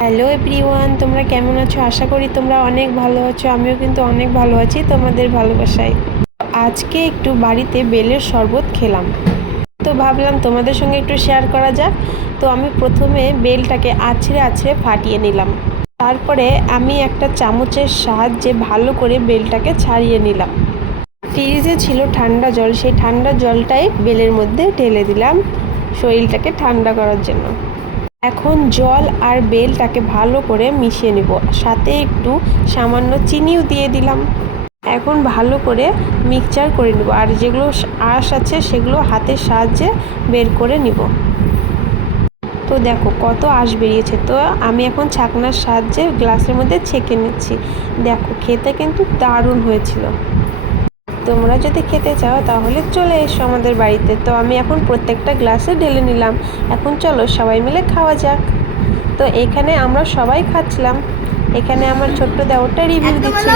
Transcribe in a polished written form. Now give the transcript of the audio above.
Hello everyone, তোমরা কেমন আছো? আশা করি তোমরা অনেক ভালো আছো। আমিও কিন্তু অনেক ভালো আছি তোমাদের ভালোবাসায়। আজকে একটু বাড়িতে বেলের শরবত খেলাম, তো ভাবলাম তোমাদের সঙ্গে একটু শেয়ার করা যাক। তো আমি প্রথমে বেলটাকে আছড়ে আছড়ে ফাটিয়ে নিলাম। তারপরে আমি একটা চামচের সাহায্যে ভালো করে বেলটাকে ছাড়িয়ে নিলাম। ফ্রিজে ছিল ঠান্ডা জল, সেই ঠান্ডা জলটাই বেলের মধ্যে ঢেলে দিলাম শরীরটাকে ঠান্ডা করার জন্য। এখন জল আর বেলটাকে ভালো করে মিশিয়ে নেব, সাথে একটু সামান্য চিনিও দিয়ে দিলাম। এখন ভালো করে মিক্সচার করে নেব, আর যেগুলো আঁশ আছে সেগুলো হাতের সাহায্যে বের করে নিব। তো দেখো কত আঁশ বেরিয়েছে। তো আমি এখন ছাকনার সাহায্যে গ্লাসের মধ্যে ছেঁকে নিচ্ছি। দেখো খেতে কিন্তু দারুণ হয়েছিল। তোমরা যদি খেতে চাও তাহলে চলে এসো আমাদের বাড়িতে। তো আমি এখন প্রত্যেকটা গ্লাসে ঢেলে নিলাম। এখন চলো সবাই মিলে খাওয়া যাক। তো এখানে আমরা সবাই খাচ্ছিলাম। এখানে আমার ছোট্ট দেওরটা রিভিউ দিচ্ছিল।